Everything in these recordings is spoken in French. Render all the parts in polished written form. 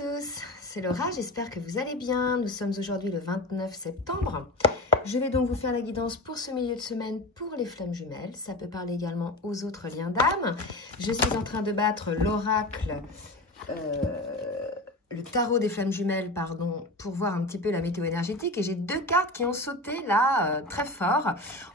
tous, c'est Laura, j'espère que vous allez bien. Nous sommes aujourd'hui le 29 septembre. Je vais donc vous faire la guidance pour ce milieu de semaine pour les flammes jumelles. Ça peut parler également aux autres liens d'âme. Je suis en train de battre l'oracle, le tarot des flammes jumelles, pardon, pour voir un petit peu la météo énergétique. Et j'ai deux cartes qui ont sauté là, très fort.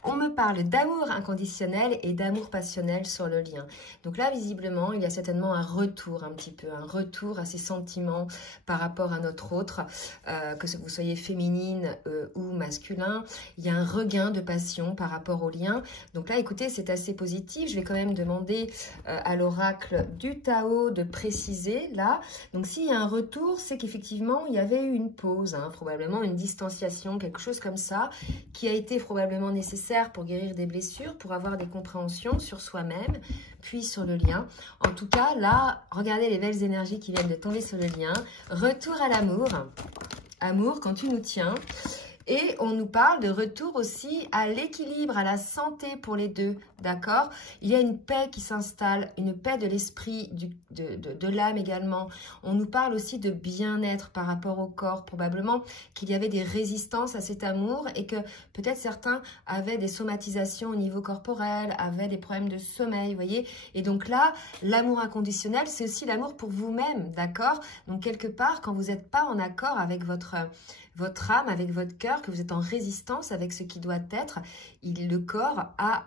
On me parle d'amour inconditionnel et d'amour passionnel sur le lien. Donc là, visiblement, il y a certainement un retour un petit peu, un retour à ses sentiments par rapport à notre autre, que vous soyez féminine ou masculin. Il y a un regain de passion par rapport au lien. Donc là, écoutez, c'est assez positif. Je vais quand même demander à l'oracle du Tao de préciser là. Donc s'il y a un retour, c'est qu'effectivement, il y avait eu une pause, hein, probablement une distanciation, quelque chose comme ça, qui a été probablement nécessaire pour guérir des blessures, pour avoir des compréhensions sur soi-même, puis sur le lien. En tout cas, là, regardez les belles énergies qui viennent de tomber sur le lien. Retour à l'amour. Amour, quand tu nous tiens. Et on nous parle de retour aussi à l'équilibre, à la santé pour les deux, d'accord? Il y a une paix qui s'installe, une paix de l'esprit, de l'âme également. On nous parle aussi de bien-être par rapport au corps, probablement qu'il y avait des résistances à cet amour et que peut-être certains avaient des somatisations au niveau corporel, avaient des problèmes de sommeil, vous voyez? Et donc là, l'amour inconditionnel, c'est aussi l'amour pour vous-même, d'accord? Donc quelque part, quand vous n'êtes pas en accord avec votre âme, avec votre cœur, que vous êtes en résistance avec ce qui doit être, le corps a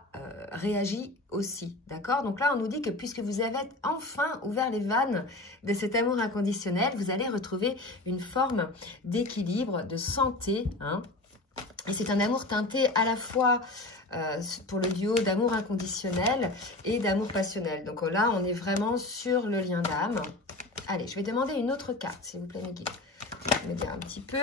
réagi aussi, d'accord? Donc là, on nous dit que puisque vous avez enfin ouvert les vannes de cet amour inconditionnel, vous allez retrouver une forme d'équilibre, de santé, hein? Et c'est un amour teinté à la fois pour le duo d'amour inconditionnel et d'amour passionnel. Donc là, on est vraiment sur le lien d'âme. Allez, je vais demander une autre carte, s'il vous plaît, mes guides. Je vais me dire un petit peu.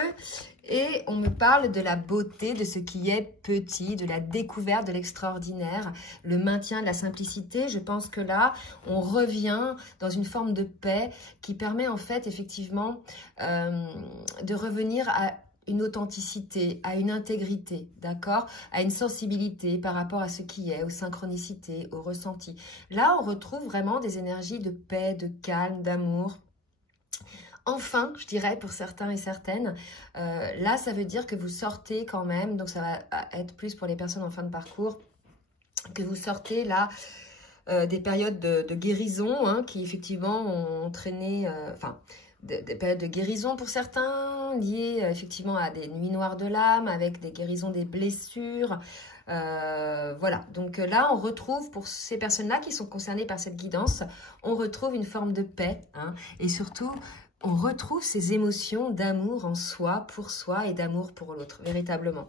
Et on me parle de la beauté, de ce qui est petit, de la découverte de l'extraordinaire, le maintien de la simplicité. Je pense que là, on revient dans une forme de paix qui permet en fait effectivement de revenir à une authenticité, à une intégrité, d'accord? À une sensibilité par rapport à ce qui est, aux synchronicités, aux ressentis. Là, on retrouve vraiment des énergies de paix, de calme, d'amour. Enfin, je dirais pour certains et certaines, là ça veut dire que vous sortez quand même, donc ça va être plus pour les personnes en fin de parcours, que vous sortez là des périodes de guérison, hein, qui effectivement ont entraîné, des périodes de guérison pour certains, liées effectivement à des nuits noires de l'âme, avec des guérisons des blessures. Voilà, donc là on retrouve pour ces personnes-là qui sont concernées par cette guidance, on retrouve une forme de paix, hein, et surtout on retrouve ces émotions d'amour en soi, pour soi et d'amour pour l'autre, véritablement.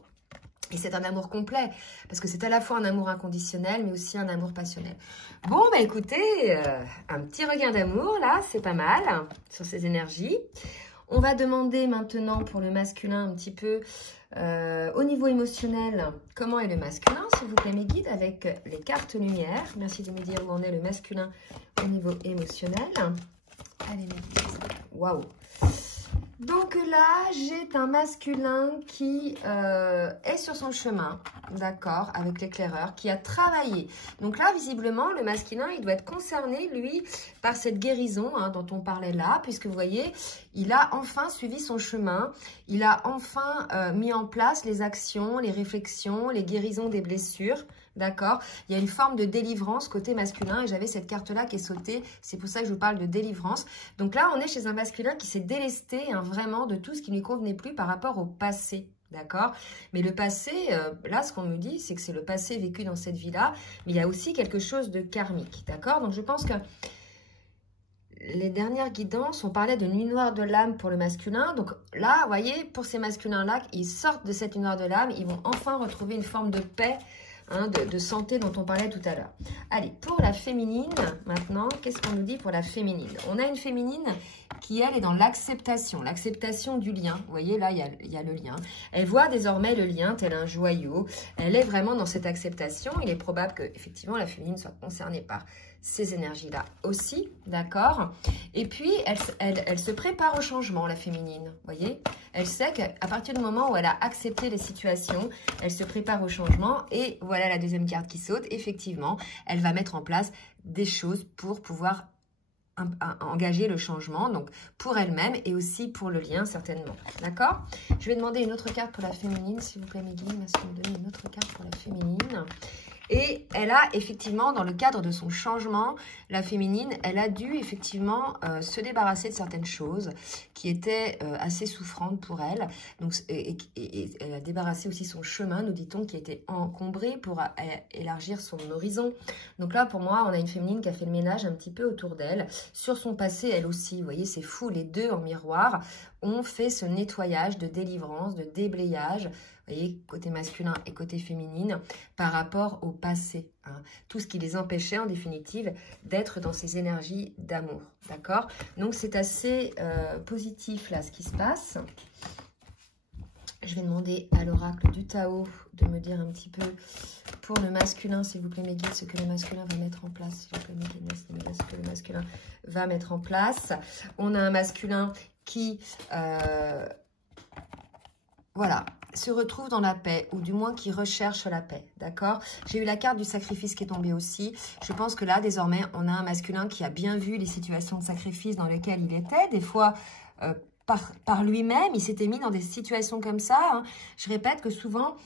Et c'est un amour complet, parce que c'est à la fois un amour inconditionnel, mais aussi un amour passionnel. Bon, bah écoutez, un petit regain d'amour, là, c'est pas mal, hein, sur ces énergies. On va demander maintenant pour le masculin un petit peu, au niveau émotionnel, comment est le masculin, s'il vous plaît, mes guides, avec les cartes lumière. Merci de me dire où en est le masculin au niveau émotionnel. Allez, mes guides. Waouh! Donc là, j'ai un masculin qui est sur son chemin, d'accord, avec l'éclaireur, qui a travaillé. Donc là, visiblement, le masculin, il doit être concerné, lui, par cette guérison, hein, dont on parlait là, puisque vous voyez, il a enfin suivi son chemin, il a enfin mis en place les actions, les réflexions, les guérisons des blessures. D'accord? Il y a une forme de délivrance côté masculin et j'avais cette carte-là qui est sautée. C'est pour ça que je vous parle de délivrance. Donc là, on est chez un masculin qui s'est délesté, hein, vraiment de tout ce qui ne lui convenait plus par rapport au passé. D'accord? Mais le passé, là, ce qu'on me dit, c'est que c'est le passé vécu dans cette vie-là. Mais il y a aussi quelque chose de karmique. D'accord? Donc je pense que les dernières guidances, on parlait de nuit noire de l'âme pour le masculin. Donc là, vous voyez, pour ces masculins-là, ils sortent de cette nuit noire de l'âme. Ils vont enfin retrouver une forme de paix, hein, de santé dont on parlait tout à l'heure. Allez, pour la féminine, maintenant, qu'est-ce qu'on nous dit pour la féminine? On a une féminine qui, elle, est dans l'acceptation du lien. Vous voyez, là, il y a le lien. Elle voit désormais le lien tel un joyau. Elle est vraiment dans cette acceptation. Il est probable que, effectivement, la féminine soit concernée par ces énergies-là aussi, d'accord? Et puis, elle se prépare au changement, la féminine, vous voyez? Elle sait qu'à partir du moment où elle a accepté les situations, elle se prépare au changement. Et voilà la deuxième carte qui saute. Effectivement, elle va mettre en place des choses pour pouvoir engager le changement, donc pour elle-même et aussi pour le lien, certainement. D'accord? Je vais demander une autre carte pour la féminine, s'il vous plaît, mes guides. Merci de me donner une autre carte pour la féminine. Et elle a effectivement, dans le cadre de son changement, la féminine, elle a dû effectivement se débarrasser de certaines choses qui étaient assez souffrantes pour elle. Donc, et elle a débarrassé aussi son chemin, nous dit-on, qui était encombré pour élargir son horizon. Donc là, pour moi, on a une féminine qui a fait le ménage un petit peu autour d'elle. Sur son passé, elle aussi, vous voyez, c'est fou, les deux en miroir ont fait ce nettoyage de délivrance, de déblayage, vous voyez, côté masculin et côté féminine, par rapport au passé. Hein. Tout ce qui les empêchait, en définitive, d'être dans ces énergies d'amour. D'accord? Donc, c'est assez positif, là, ce qui se passe. Je vais demander à l'oracle du Tao de me dire un petit peu pour le masculin, s'il vous plaît, mes guides, ce que le masculin va mettre en place. S'il vous plaît, mes guides, ce que le masculin va mettre en place. On a un masculin qui... voilà, se retrouve dans la paix, ou du moins qui recherche la paix, d'accord? J'ai eu la carte du sacrifice qui est tombée aussi. Je pense que là, désormais, on a un masculin qui a bien vu les situations de sacrifice dans lesquelles il était. Des fois, par lui-même, il s'était mis dans des situations comme ça. Hein. Je répète que souvent,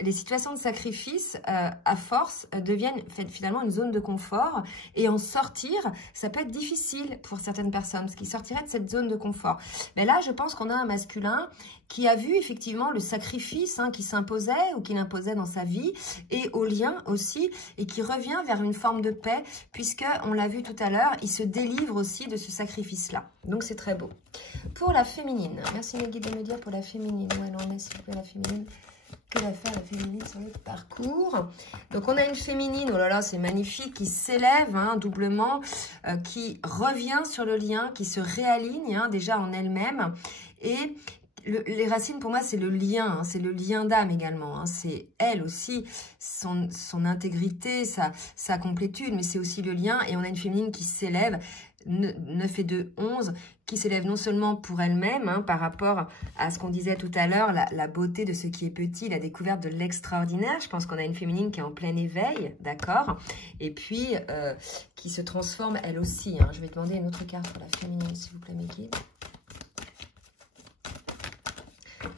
les situations de sacrifice, à force, deviennent finalement une zone de confort. Et en sortir, ça peut être difficile pour certaines personnes, parce qu'ils sortiraient de cette zone de confort. Mais là, je pense qu'on a un masculin qui a vu effectivement le sacrifice qui s'imposait ou qu'il imposait dans sa vie, et au lien aussi, et qui revient vers une forme de paix, puisque, on l'a vu tout à l'heure, il se délivre aussi de ce sacrifice-là. Donc, c'est très beau. Pour la féminine, merci mes guides de me dire pour la féminine, où elle en est, s'il vous plaît, la féminine, que va faire la féminine sur le parcours. Donc, on a une féminine, oh là là, c'est magnifique, qui s'élève doublement, qui revient sur le lien, qui se réaligne déjà en elle-même, et les racines, pour moi, c'est le lien, c'est le lien d'âme également. C'est elle aussi, son intégrité, sa complétude, mais c'est aussi le lien. Et on a une féminine qui s'élève, 9 et 2, 11, qui s'élève non seulement pour elle-même, par rapport à ce qu'on disait tout à l'heure, la beauté de ce qui est petit, la découverte de l'extraordinaire. Je pense qu'on a une féminine qui est en plein éveil, d'accord? Et puis, qui se transforme elle aussi. Je vais demander une autre carte pour la féminine, s'il vous plaît, mes guides.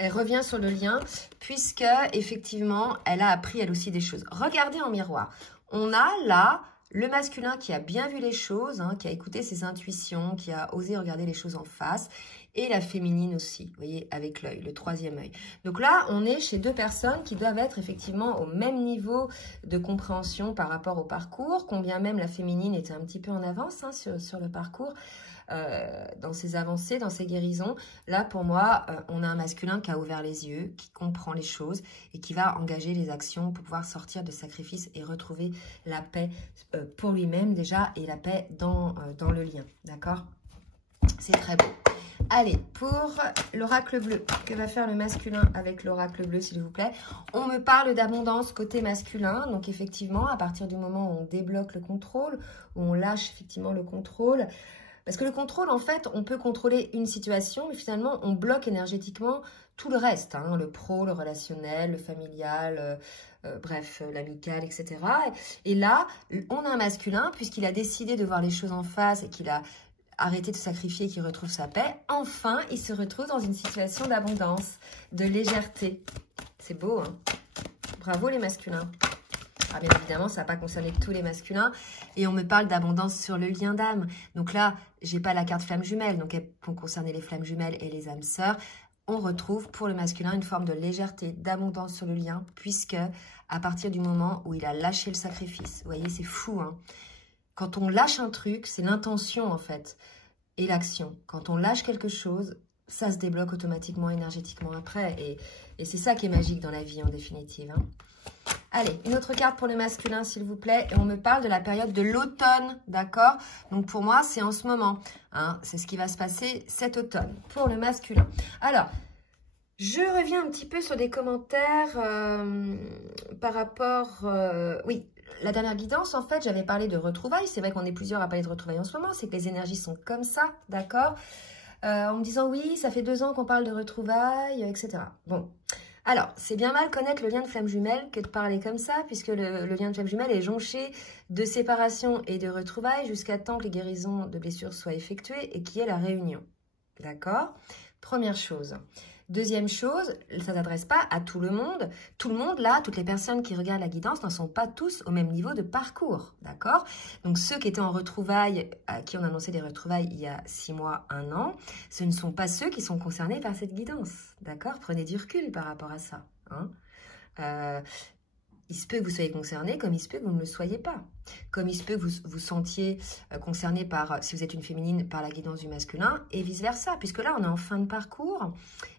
Elle revient sur le lien, puisque, effectivement, elle a appris, elle aussi, des choses. Regardez en miroir. On a là le masculin qui a bien vu les choses, qui a écouté ses intuitions, qui a osé regarder les choses en face, et la féminine aussi, vous voyez, avec l'œil, le troisième œil. Donc là, on est chez deux personnes qui doivent être effectivement au même niveau de compréhension par rapport au parcours, combien même la féminine était un petit peu en avance sur le parcours, dans ses avancées, dans ses guérisons. Là, pour moi, on a un masculin qui a ouvert les yeux, qui comprend les choses et qui va engager les actions pour pouvoir sortir de sacrifice et retrouver la paix pour lui-même déjà, et la paix dans le lien, d'accord? C'est très beau. Allez, pour l'oracle bleu, que va faire le masculin avec l'oracle bleu, s'il vous plaît? On me parle d'abondance côté masculin. Donc, effectivement, à partir du moment où on débloque le contrôle, où on lâche effectivement le contrôle, parce que le contrôle, en fait, on peut contrôler une situation, mais finalement, on bloque énergétiquement tout le reste. Le pro, le relationnel, le familial, bref, l'amical, etc. Et là, on a un masculin, puisqu'il a décidé de voir les choses en face et qu'il a arrêté de sacrifier, qu'il retrouve sa paix. Enfin, il se retrouve dans une situation d'abondance, de légèreté. C'est beau, hein? Bravo les masculins. Ah, bien évidemment, ça n'a pas concerné tous les masculins. Et on me parle d'abondance sur le lien d'âme. Donc là, j'ai pas la carte flamme jumelle. Donc, pour concerner les flammes jumelles et les âmes sœurs, on retrouve pour le masculin une forme de légèreté, d'abondance sur le lien, puisque à partir du moment où il a lâché le sacrifice, vous voyez, c'est fou, hein. Quand on lâche un truc, c'est l'intention, en fait, et l'action. Quand on lâche quelque chose, ça se débloque automatiquement, énergétiquement après. Et c'est ça qui est magique dans la vie, en définitive, hein. Allez, une autre carte pour le masculin, s'il vous plaît. Et on me parle de la période de l'automne, d'accord? Donc, pour moi, c'est en ce moment. C'est ce qui va se passer cet automne pour le masculin. Alors, je reviens un petit peu sur des commentaires par rapport... oui, la dernière guidance, en fait, j'avais parlé de retrouvailles. C'est vrai qu'on est plusieurs à parler de retrouvailles en ce moment. C'est que les énergies sont comme ça, d'accord? En me disant, oui, ça fait 2 ans qu'on parle de retrouvailles, etc. Bon, Alors, c'est bien mal connaître le lien de flamme jumelle que de parler comme ça, puisque le lien de flamme jumelle est jonché de séparation et de retrouvailles jusqu'à temps que les guérisons de blessures soient effectuées et qu'il y ait la réunion. D'accord? Première chose. Deuxième chose, ça ne s'adresse pas à tout le monde. Tout le monde, là, toutes les personnes qui regardent la guidance n'en sont pas tous au même niveau de parcours. D'accord? Donc, ceux qui étaient en retrouvailles, à qui on a annoncé des retrouvailles il y a 6 mois, 1 an, ce ne sont pas ceux qui sont concernés par cette guidance. D'accord? Prenez du recul par rapport à ça. Hein? Il se peut que vous soyez concerné, comme il se peut que vous ne le soyez pas. Comme il se peut que vous vous sentiez concerné par, si vous êtes une féminine, par la guidance du masculin, et vice-versa, puisque là, on est en fin de parcours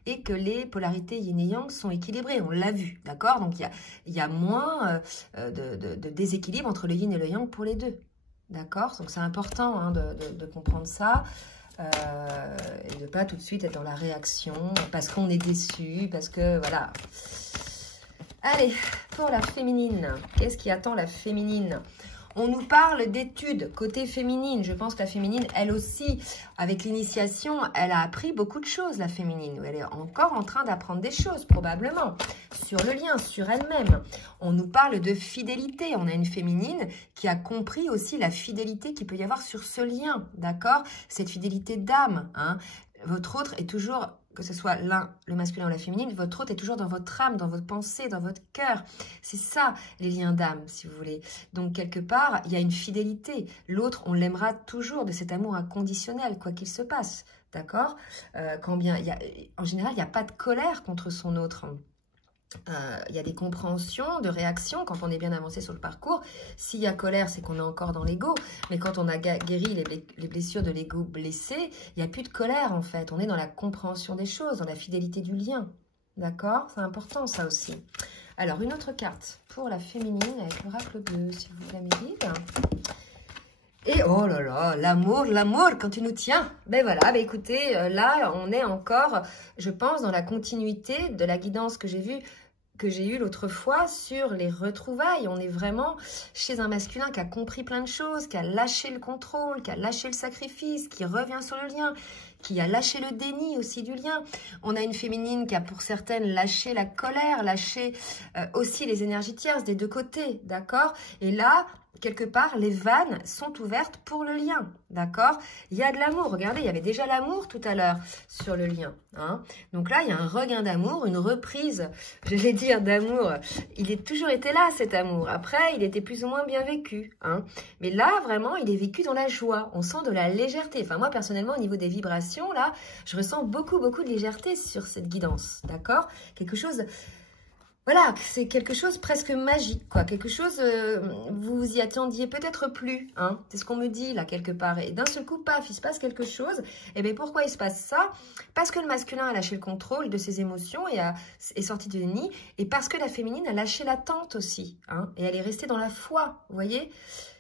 et que les polarités yin et yang sont équilibrées, on l'a vu, d'accord? Donc, il y a moins de déséquilibre entre le yin et le yang pour les deux, d'accord? Donc, c'est important hein, de comprendre ça. Et de ne pas tout de suite être dans la réaction, parce qu'on est déçu, parce que, voilà... Allez, pour la féminine, qu'est-ce qui attend la féminine? On nous parle d'études côté féminine. Je pense que la féminine, elle aussi, avec l'initiation, elle a appris beaucoup de choses, la féminine. Elle est encore en train d'apprendre des choses, probablement, sur le lien, sur elle-même. On nous parle de fidélité. On a une féminine qui a compris aussi la fidélité qu'il peut y avoir sur ce lien, d'accord? Cette fidélité d'âme, hein. Votre autre est toujours... que ce soit l'un, le masculin ou la féminine, votre autre est toujours dans votre âme, dans votre pensée, dans votre cœur. C'est ça, les liens d'âme, si vous voulez. Donc, quelque part, il y a une fidélité. L'autre, on l'aimera toujours de cet amour inconditionnel, quoi qu'il se passe. D'accord? En général, il n'y a pas de colère contre son autre. Il y a des compréhensions, de réactions quand on est bien avancé sur le parcours. S'il y a colère, c'est qu'on est encore dans l'ego. Mais quand on a guéri les blessures de l'ego blessé, il n'y a plus de colère en fait. On est dans la compréhension des choses, dans la fidélité du lien. D'accord? C'est important ça aussi. Alors, une autre carte pour la féminine avec l'oracle bleu, si vous la méditez. Et oh là là, l'amour, quand tu nous tiens. Ben voilà, ben écoutez, là, on est encore, je pense, dans la continuité de la guidance que j'ai eue l'autre fois sur les retrouvailles. On est vraiment chez un masculin qui a compris plein de choses, qui a lâché le contrôle, qui a lâché le sacrifice, qui revient sur le lien, qui a lâché le déni aussi du lien. On a une féminine qui a pour certaines lâché la colère, lâché aussi les énergies tierces des deux côtés, d'accord? Et là... quelque part, les vannes sont ouvertes pour le lien, d'accord? Il y a de l'amour. Regardez, il y avait déjà l'amour tout à l'heure sur le lien. Hein? Donc là, il y a un regain d'amour, une reprise, je vais dire, d'amour. Il est toujours été là, cet amour. Après, il était plus ou moins bien vécu. Hein? Mais là, vraiment, il est vécu dans la joie. On sent de la légèreté. Enfin, moi, personnellement, au niveau des vibrations, là, je ressens beaucoup de légèreté sur cette guidance, d'accord? Quelque chose... Voilà, c'est quelque chose presque magique, quoi. Quelque chose, vous vous y attendiez peut-être plus, hein. C'est ce qu'on me dit, là, quelque part. Et d'un seul coup, paf, il se passe quelque chose. Et bien, pourquoi il se passe ça? Parce que le masculin a lâché le contrôle de ses émotions et est sorti du nid. Et parce que la féminine a lâché l'attente aussi, hein. Et elle est restée dans la foi, vous voyez?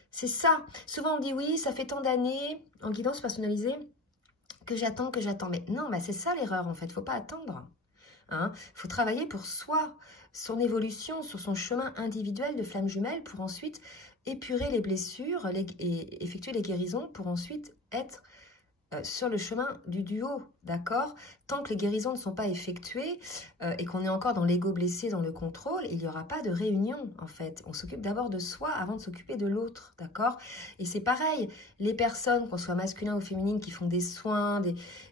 C'est ça. Souvent, on dit, oui, ça fait tant d'années, en guidance personnalisée, que j'attends. Mais non, bah, c'est ça l'erreur, en fait. Il ne faut pas attendre. Hein. Faut travailler pour soi, son évolution, sur son chemin individuel de flamme jumelle pour ensuite épurer les blessures et effectuer les guérisons pour ensuite être sur le chemin du duo, d'accord? Tant que les guérisons ne sont pas effectuées et qu'on est encore dans l'ego blessé, dans le contrôle, il n'y aura pas de réunion, en fait. On s'occupe d'abord de soi avant de s'occuper de l'autre, d'accord? Et c'est pareil, les personnes, qu'on soit masculin ou féminine, qui font des soins,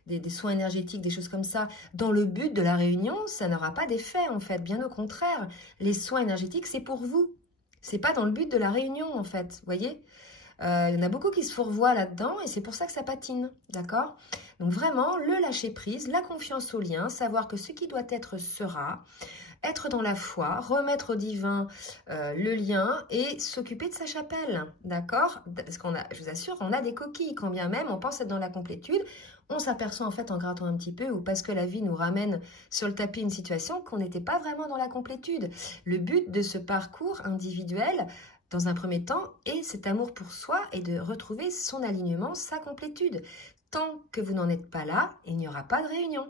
des soins énergétiques, des choses comme ça, dans le but de la réunion, ça n'aura pas d'effet, en fait. Bien au contraire, les soins énergétiques, c'est pour vous. C'est pas dans le but de la réunion, en fait, vous voyez? Il y en a beaucoup qui se fourvoient là-dedans et c'est pour ça que ça patine, d'accord? Donc vraiment, le lâcher-prise, la confiance au lien, savoir que ce qui doit être sera, être dans la foi, remettre au divin le lien et s'occuper de sa chapelle, d'accord? Parce qu'on a, je vous assure, on a des coquilles, quand bien même on pense être dans la complétude, on s'aperçoit en fait en grattant un petit peu ou parce que la vie nous ramène sur le tapis une situation qu'on n'était pas vraiment dans la complétude. Le but de ce parcours individuel, dans un premier temps, et cet amour pour soi et de retrouver son alignement, sa complétude. Tant que vous n'en êtes pas là, il n'y aura pas de réunion.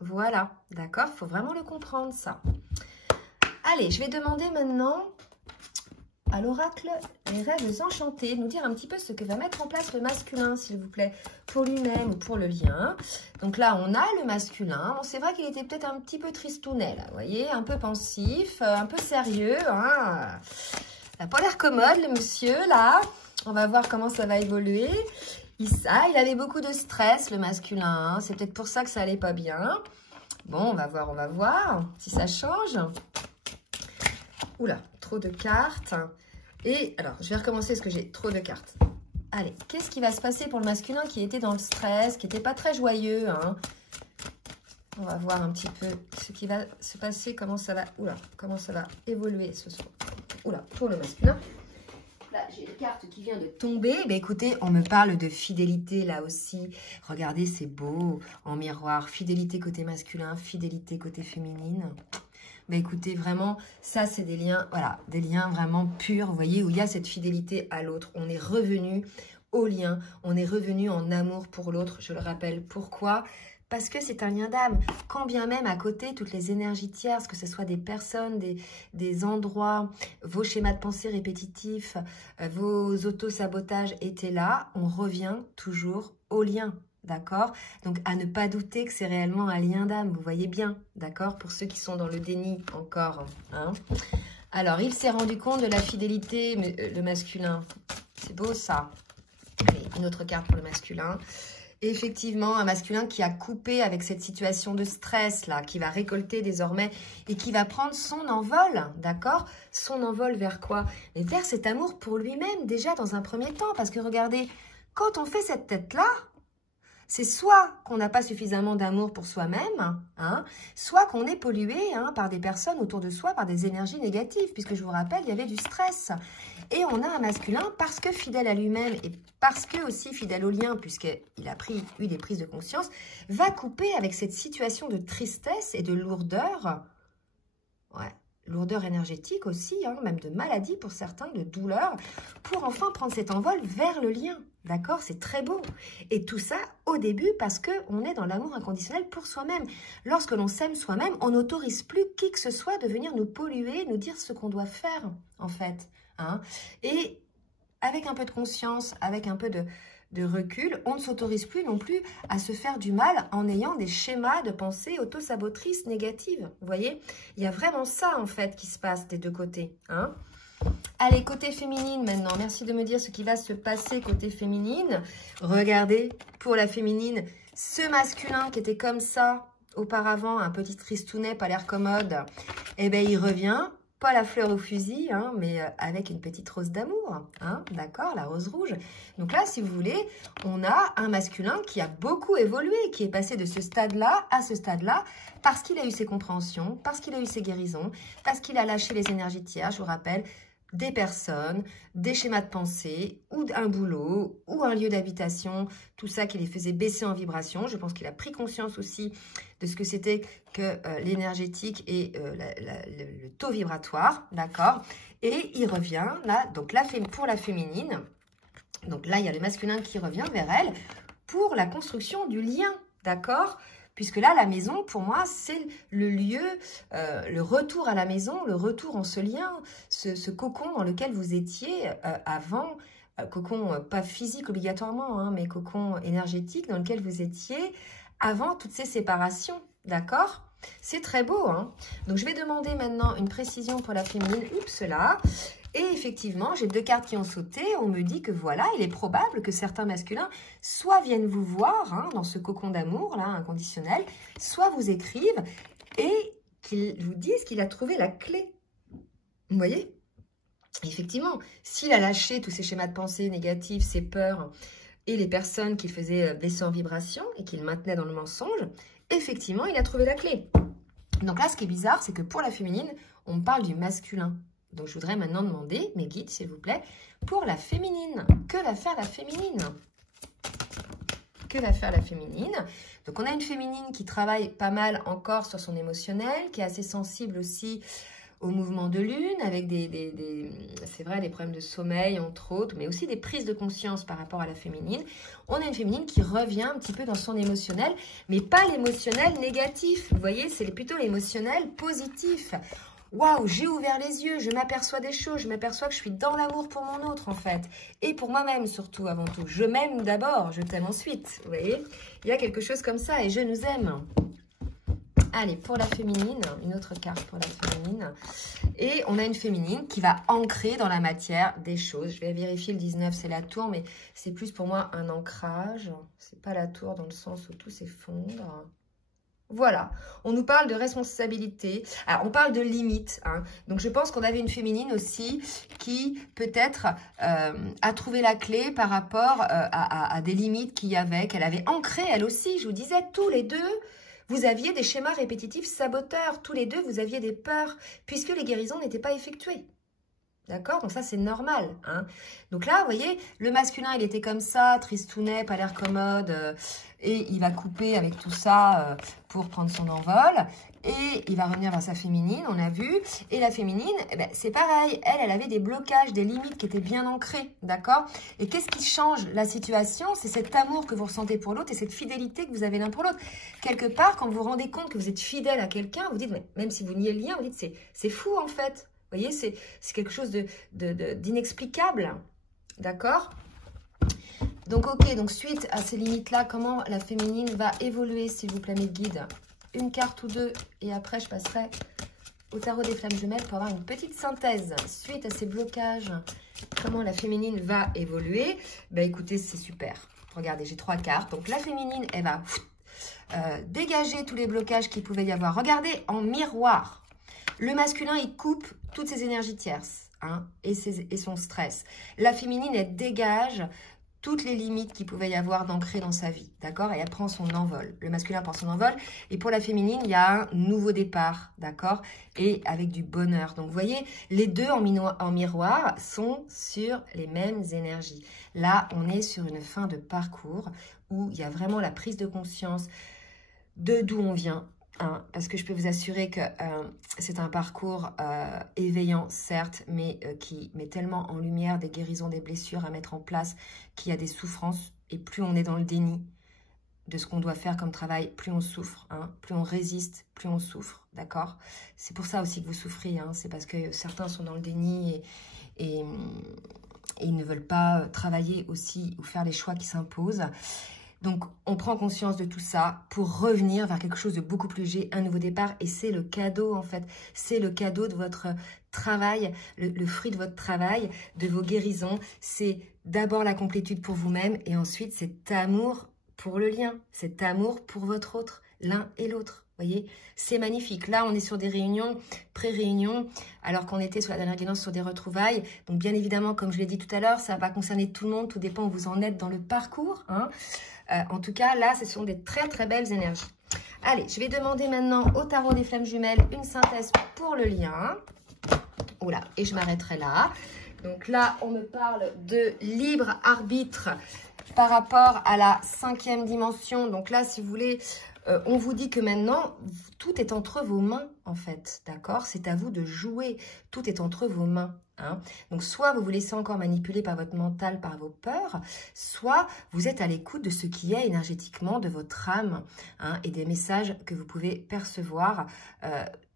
Voilà, d'accord? Il faut vraiment le comprendre, ça. Allez, je vais demander maintenant à l'oracle les rêves enchantés, nous dire un petit peu ce que va mettre en place le masculin, s'il vous plaît, pour lui-même ou pour le lien. Donc là, on a le masculin. Bon, c'est vrai qu'il était peut-être un petit peu tristounet, là, vous voyez, un peu pensif, un peu sérieux. Hein. Il n'a pas l'air commode, le monsieur, là. On va voir comment ça va évoluer. Il avait beaucoup de stress, le masculin. Hein. C'est peut-être pour ça que ça allait pas bien. Bon, on va voir si ça change. Oula, trop de cartes. Et alors, je vais recommencer parce que j'ai trop de cartes. Allez, qu'est-ce qui va se passer pour le masculin qui était dans le stress, qui n'était pas très joyeux, hein? On va voir un petit peu ce qui va se passer, comment ça va évoluer ce soir. Oula, pour le masculin. Là, j'ai une carte qui vient de tomber. Ben, écoutez, on me parle de fidélité là aussi. Regardez, c'est beau en miroir. Fidélité côté masculin, fidélité côté féminine. Mais écoutez, vraiment, ça, c'est des liens, voilà, des liens vraiment purs, vous voyez, où il y a cette fidélité à l'autre. On est revenu au lien, on est revenu en amour pour l'autre, je le rappelle. Pourquoi ? Parce que c'est un lien d'âme. Quand bien même à côté, toutes les énergies tierces, que ce soit des personnes, des endroits, vos schémas de pensée répétitifs, vos auto-sabotages étaient là, on revient toujours au lien. D'accord? Donc, à ne pas douter que c'est réellement un lien d'âme. Vous voyez bien, d'accord? Pour ceux qui sont dans le déni encore. Hein? Alors, il s'est rendu compte de la fidélité, le masculin. C'est beau, ça. Allez, une autre carte pour le masculin. Effectivement, un masculin qui a coupé avec cette situation de stress, là, qui va récolter désormais et qui va prendre son envol, d'accord? Son envol vers quoi? Mais vers cet amour pour lui-même, déjà, dans un premier temps. Parce que, regardez, quand on fait cette tête-là, c'est soit qu'on n'a pas suffisamment d'amour pour soi-même, hein, soit qu'on est pollué hein, par des personnes autour de soi, par des énergies négatives, puisque je vous rappelle, il y avait du stress. Et on a un masculin, parce que fidèle à lui-même et parce que aussi fidèle au lien, puisqu'il a eu des prises de conscience, va couper avec cette situation de tristesse et de lourdeur, ouais, lourdeur énergétique aussi, hein, même de maladie pour certains, de douleur, pour enfin prendre cet envol vers le lien. D'accord? C'est très beau. Et tout ça, au début, parce qu'on est dans l'amour inconditionnel pour soi-même. Lorsque l'on s'aime soi-même, on n'autorise plus qui que ce soit de venir nous polluer, nous dire ce qu'on doit faire, en fait. Hein? Et avec un peu de conscience, avec un peu de recul, on ne s'autorise plus non plus à se faire du mal en ayant des schémas de pensée auto-sabotrices négatives. Vous voyez? Il y a vraiment ça, en fait, qui se passe des deux côtés. Hein? Allez, côté féminine maintenant. Merci de me dire ce qui va se passer côté féminine. Regardez, pour la féminine, ce masculin qui était comme ça auparavant, un petit tristounet, pas l'air commode, eh bien, il revient, pas la fleur au fusil, hein, mais avec une petite rose d'amour, hein, d'accord, la rose rouge. Donc là, si vous voulez, on a un masculin qui a beaucoup évolué, qui est passé de ce stade-là à ce stade-là, parce qu'il a eu ses compréhensions, parce qu'il a eu ses guérisons, parce qu'il a lâché les énergies tiers, je vous rappelle, des personnes, des schémas de pensée, ou un boulot, ou un lieu d'habitation, tout ça qui les faisait baisser en vibration. Je pense qu'il a pris conscience aussi de ce que c'était que l'énergétique et le taux vibratoire, d'accord? Et il revient, là, donc là, pour la féminine, donc là, il y a le masculin qui revient vers elle pour la construction du lien, d'accord? Puisque là, la maison, pour moi, c'est le lieu, le retour à la maison, le retour en ce lien, ce cocon dans lequel vous étiez avant, cocon pas physique obligatoirement, hein, mais cocon énergétique dans lequel vous étiez avant toutes ces séparations, d'accord? C'est très beau, hein? Donc, je vais demander maintenant une précision pour la féminine. Oups, là. Et effectivement, j'ai deux cartes qui ont sauté. On me dit que voilà, il est probable que certains masculins soit viennent vous voir hein, dans ce cocon d'amour là inconditionnel, soit vous écrivent et qu'ils vous disent qu'il a trouvé la clé. Vous voyez? Effectivement, s'il a lâché tous ces schémas de pensée négatifs, ses peurs et les personnes qui faisaient baisser en vibration et qu'il maintenait dans le mensonge, effectivement, il a trouvé la clé. Donc là, ce qui est bizarre, c'est que pour la féminine, on parle du masculin. Donc, je voudrais maintenant demander, mes guides, s'il vous plaît, pour la féminine. Que va faire la féminine? Que va faire la féminine? Donc, on a une féminine qui travaille pas mal encore sur son émotionnel, qui est assez sensible aussi au mouvement de lune, avec c'est vrai, des problèmes de sommeil, entre autres, mais aussi des prises de conscience par rapport à la féminine. On a une féminine qui revient un petit peu dans son émotionnel, mais pas l'émotionnel négatif. Vous voyez, c'est plutôt l'émotionnel positif. waouh, j'ai ouvert les yeux, je m'aperçois des choses, je m'aperçois que je suis dans l'amour pour mon autre en fait. Et pour moi-même surtout, avant tout. Je m'aime d'abord, je t'aime ensuite. Vous voyez, il y a quelque chose comme ça et je nous aime. Allez, pour la féminine, une autre carte pour la féminine. Et on a une féminine qui va ancrer dans la matière des choses. Je vais vérifier, le 19, c'est la tour, mais c'est plus pour moi un ancrage. C'est pas la tour dans le sens où tout s'effondre. Voilà, on nous parle de responsabilité. Alors, on parle de limites. Hein. Donc, je pense qu'on avait une féminine aussi qui, peut-être, a trouvé la clé par rapport à des limites qu'il y avait, qu'elle avait ancrées, elle aussi. Je vous disais, tous les deux, vous aviez des schémas répétitifs saboteurs. Tous les deux, vous aviez des peurs, puisque les guérisons n'étaient pas effectuées. D'accord? Donc ça, c'est normal. Hein. Donc là, vous voyez, le masculin, il était comme ça, tristounet, pas l'air commode, et il va couper avec tout ça pour prendre son envol. Et il va revenir vers sa féminine, on a vu. Et la féminine, eh ben, c'est pareil. Elle avait des blocages, des limites qui étaient bien ancrées. D'accord? Et qu'est-ce qui change la situation? C'est cet amour que vous ressentez pour l'autre et cette fidélité que vous avez l'un pour l'autre. Quelque part, quand vous vous rendez compte que vous êtes fidèle à quelqu'un, vous dites, mais même si vous niez le lien, vous dites, c'est fou en fait. Vous voyez, c'est quelque chose d'inexplicable. D'accord? Donc, ok, donc suite à ces limites-là, comment la féminine va évoluer, s'il vous plaît, mes guides? Une carte ou deux, et après, je passerai au tarot des flammes jumelles pour avoir une petite synthèse. Suite à ces blocages, comment la féminine va évoluer? Ben, écoutez, c'est super. Regardez, j'ai 3 cartes. Donc, la féminine, elle va dégager tous les blocages qu'il pouvait y avoir. Regardez, en miroir. Le masculin, il coupe toutes ses énergies tierces hein, et son stress. La féminine, elle dégage toutes les limites qu'il pouvait y avoir d'ancrer dans sa vie, d'accord? Et elle prend son envol. Le masculin prend son envol. Et pour la féminine, il y a un nouveau départ, d'accord? Et avec du bonheur. Donc, vous voyez, les deux en miroir sont sur les mêmes énergies. Là, on est sur une fin de parcours où il y a vraiment la prise de conscience de d'où on vient. Hein, parce que je peux vous assurer que c'est un parcours éveillant, certes, mais qui met tellement en lumière des guérisons, des blessures à mettre en place, qu'il y a des souffrances. Et plus on est dans le déni de ce qu'on doit faire comme travail, plus on souffre. Hein, plus on résiste, plus on souffre. D'accord? C'est pour ça aussi que vous souffrez. Hein, c'est parce que certains sont dans le déni et ils ne veulent pas travailler aussi ou faire les choix qui s'imposent. Donc, on prend conscience de tout ça pour revenir vers quelque chose de beaucoup plus léger, un nouveau départ. Et c'est le cadeau, en fait. C'est le cadeau de votre travail, le fruit de votre travail, de vos guérisons. C'est d'abord la complétude pour vous-même et ensuite cet amour pour le lien, cet amour pour votre autre, l'un et l'autre. Vous voyez, c'est magnifique. Là, on est sur des réunions, pré-réunions, alors qu'on était sur la dernière guidance sur des retrouvailles. Donc, bien évidemment, comme je l'ai dit tout à l'heure, ça va concerner tout le monde. Tout dépend où vous en êtes dans le parcours. Hein. En tout cas, là, ce sont des très, très belles énergies. Allez, je vais demander maintenant au tarot des flammes jumelles une synthèse pour le lien. Oula, et je m'arrêterai là. Donc là, on me parle de libre arbitre par rapport à la 5e dimension. Donc là, si vous voulez, on vous dit que maintenant, tout est entre vos mains, en fait. D'accord? C'est à vous de jouer. Tout est entre vos mains. Hein. Donc, soit vous vous laissez encore manipuler par votre mental, par vos peurs, soit vous êtes à l'écoute de ce qui est énergétiquement de votre âme hein, et des messages que vous pouvez percevoir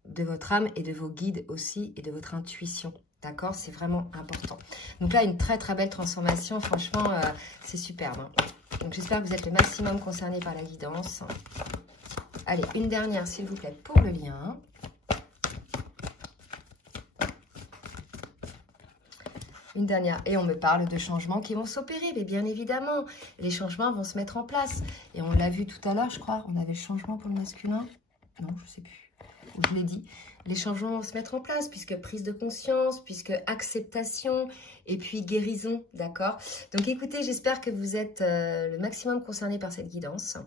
de votre âme et de vos guides aussi et de votre intuition. D'accord? C'est vraiment important. Donc là, une très très belle transformation. Franchement, c'est superbe. Hein. Donc j'espère que vous êtes le maximum concerné par la guidance. Allez, une dernière s'il vous plaît pour le lien. Une dernière, et on me parle de changements qui vont s'opérer, mais bien évidemment, les changements vont se mettre en place. Et on l'a vu tout à l'heure, je crois, on avait le changement pour le masculin. Non, je ne sais plus, ou je l'ai dit. Les changements vont se mettre en place, puisque prise de conscience, puisque acceptation, et puis guérison, d'accord? Donc écoutez, j'espère que vous êtes le maximum concerné par cette guidance.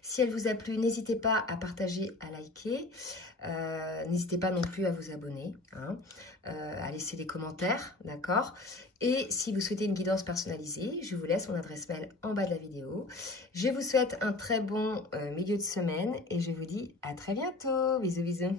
Si elle vous a plu, n'hésitez pas à partager, à liker. N'hésitez pas non plus à vous abonner, hein, à laisser des commentaires, d'accord? Et si vous souhaitez une guidance personnalisée, je vous laisse mon adresse mail en bas de la vidéo. Je vous souhaite un très bon milieu de semaine et je vous dis à très bientôt. Bisous, bisous.